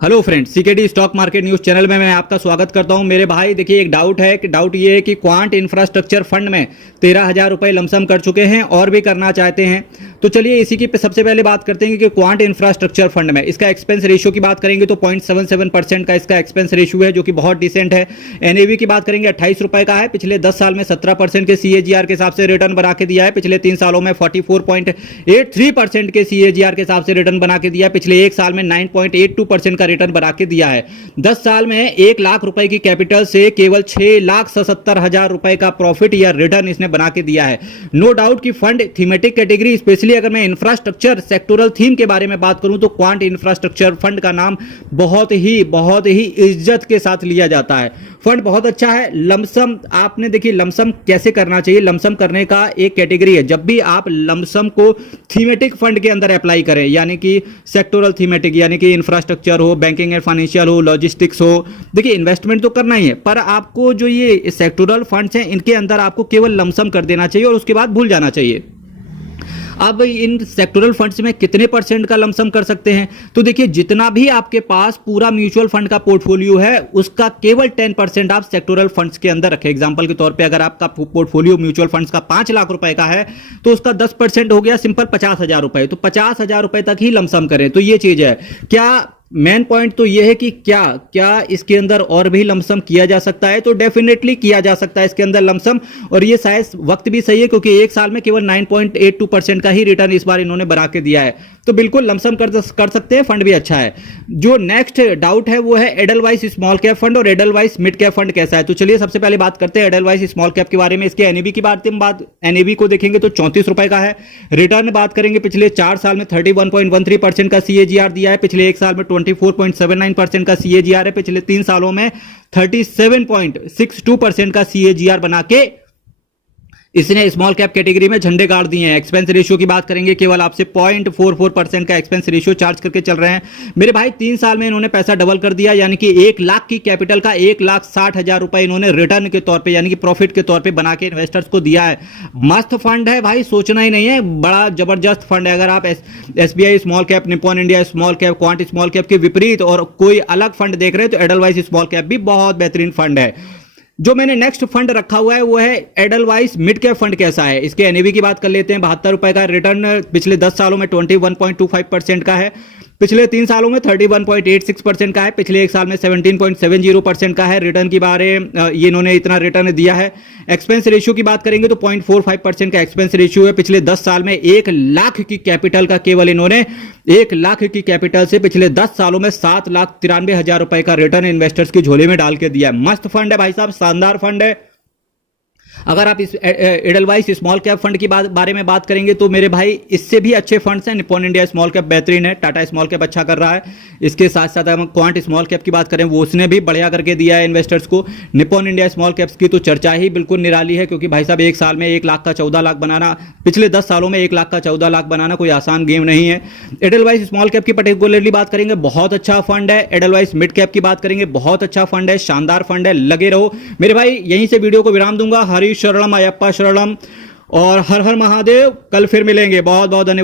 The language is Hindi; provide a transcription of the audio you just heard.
Hello friends, CKD stock market news channel में मैं आपका स्वागत करता हूं। मेरे भाई देखिए, एक डाउट है कि डाउट ये है कि क्वांट इंफ्रास्ट्रक्चर फंड में 13,000 रुपये लमसम कर चुके हैं और भी करना चाहते हैं। तो चलिए इसी की सबसे पहले बात करते हैं कि क्वांट इंफ्रास्ट्रक्चर फंड में इसका एक्सपेंस रेशियो की बात करेंगे तो 0.77% का इसका एक्सपेंस रेशियो है, जो कि बहुत डिसेंट है। एनएवी की बात करेंगे 28 रुपये का है। पिछले 10 साल में 17% के सीएजीआर के हिसाब से रिटर्न बना के दिया है। पिछले 3 सालों में 44.83% के सीएजीआर के हिसाब से रिटर्न बना के दिया है। पिछले 1 साल में 9.82% का रिटर्न बना के दिया है। 10 साल में 1 लाख रुपए की कैपिटल से केवल 6,77,000 रुपए का प्रॉफिट या रिटर्न इसने बना के दिया है। नो डाउट कि फंड थीमेटिक कैटेगरी, स्पेशली अगर मैं इंफ्रास्ट्रक्चर सेक्टोरल थीम के बारे में बात करूं तो क्वांट इंफ्रास्ट्रक्चर फंड का नाम बहुत ही इज्जत के साथ लिया जाता है। फंड बहुत अच्छा है। लमसम आपने देखिए, लमसम कैसे करना चाहिए, लमसम करने का एक कैटेगरी है। जब भी आप लमसम को थीमेटिक फंड के अंदर अप्लाई करें, यानी कि सेक्टोरल थीमेटिक, यानी कि इंफ्रास्ट्रक्चर हो, बैंकिंग एंड फाइनेंशियल हो, लॉजिस्टिक्स हो, देखिए इन्वेस्टमेंट तो करना ही है, पर आपको जो ये सेक्टोरल फंड्स हैं इनके अंदर आपको केवल लमसम कर देना चाहिए और उसके बाद भूल जाना चाहिए। अब इन सेक्टोरल फंड्स में कितने परसेंट का लमसम कर सकते हैं? तो देखिए, जितना भी आपके पास पूरा म्यूचुअल फंड का पोर्टफोलियो है उसका केवल 10% आप सेक्टोरल फंड्स के अंदर रखें। एग्जांपल के तौर पे अगर आपका पोर्टफोलियो म्यूचुअल फंड्स का 5 लाख रुपए का है तो उसका 10% हो गया सिंपल 50,000 रुपए। तो 50,000 रुपए तक ही लमसम करें। तो ये चीज है। क्या मेन पॉइंट तो यह है कि क्या इसके अंदर और भी लमसम किया जा सकता है? तो डेफिनेटली किया जा सकता है इसके अंदर लमसम, और ये शायद वक्त भी सही है क्योंकि 1 साल में केवल 9.82% का ही रिटर्न इस बार इन्होंने बना के दिया है। तो बिल्कुल लमसम कर सकते हैं, फंड भी अच्छा है। जो नेक्स्ट डाउट है वो है एडलवाइस स्मॉल कैप फंड और एडलवाइस मिड कैप फंड कैसा है। तो चलिए सबसे पहले बात करते हैं एडलवाइस स्मॉल कैप के बारे में। इसके एनएवी की बात एनएवी को देखेंगे तो 34 रुपए का है। रिटर्न बात करेंगे, पिछले 4 साल में 31.13% का सीएजीआर दिया है। पिछले 1 साल में 24.79% का सीएजीआर है। पिछले 3 सालों में 37.62% का सीएजीआर बना के इसने स्मॉल कैप कैटेगरी में झंडे गाड़ दिए हैं। एक्सपेंस रेशियो की बात करेंगे, केवल आपसे 0.44% का एक्सपेंस रेशियो चार्ज करके चल रहे हैं। मेरे भाई 3 साल में इन्होंने पैसा डबल कर दिया, यानी कि 1 लाख की कैपिटल का 1,60,000 रुपए इन्होंने रिटर्न के तौर पे, यानी कि प्रॉफिट के तौर पे बना के इन्वेस्टर्स को दिया है। मस्त फंड है भाई, सोचना ही नहीं है, बड़ा जबरदस्त फंड है। अगर आप SBI small cap, Nippon India small cap, quant small cap के विपरीत और कोई अलग फंड देख रहे हैं तो एडलवाइस स्मॉल कैप भी बहुत बेहतरीन फंड है। जो मैंने नेक्स्ट फंड रखा हुआ है वो है एडलवाइस मिड कैप फंड कैसा है। इसके एनएवी की बात कर लेते हैं। 72 रुपए का रिटर्न पिछले 10 सालों में 21.25% का है। पिछले 3 सालों में 31.86% का है। पिछले 1 साल में 17.70% का है। रिटर्न की बारे ये इन्होंने इतना रिटर्न दिया है। एक्सपेंस रेशियो की बात करेंगे तो 0.45% का एक्सपेंस रेशियो है। पिछले 10 साल में 1 लाख की कैपिटल का, केवल इन्होंने 1 लाख की कैपिटल से पिछले 10 सालों में 7,93,000 रुपए का रिटर्न इन्वेस्टर्स की झोले में डाल के दिया है। मस्त फंड है भाई साहब, शानदार फंड है। अगर आप इस एडलवाइस स्मॉल कैप फंड की बारे में बात करेंगे तो मेरे भाई इससे भी अच्छे फंड्स हैं। निप्पॉन इंडिया स्मॉल कैप बेहतरीन है, टाटा स्मॉल कैप अच्छा कर रहा है। इसके साथ साथ हम क्वांट स्मॉल कैप की बात करें, वो उसने भी बढ़िया करके दिया है इन्वेस्टर्स को। निप्पॉन इंडिया स्मॉल कैप्स की तो चर्चा ही बिल्कुल निराली है, क्योंकि भाई साहब 1 साल में 1 लाख का 14 लाख बनाना, पिछले 10 सालों में 1 लाख का 14 लाख बनाना कोई आसान गेम नहीं है। एडलवाइस स्मॉल कैप की पर्टिकुलरली बात करेंगे, बहुत अच्छा फंड है। एडलवाइस मिड कैप की बात करेंगे, बहुत अच्छा फंड है, शानदार फंड है। लगे रहो मेरे भाई। यहीं से वीडियो को विराम दूंगा। हरि शरणम अयप्पा शरणम और हर हर महादेव। कल फिर मिलेंगे। बहुत बहुत धन्यवाद।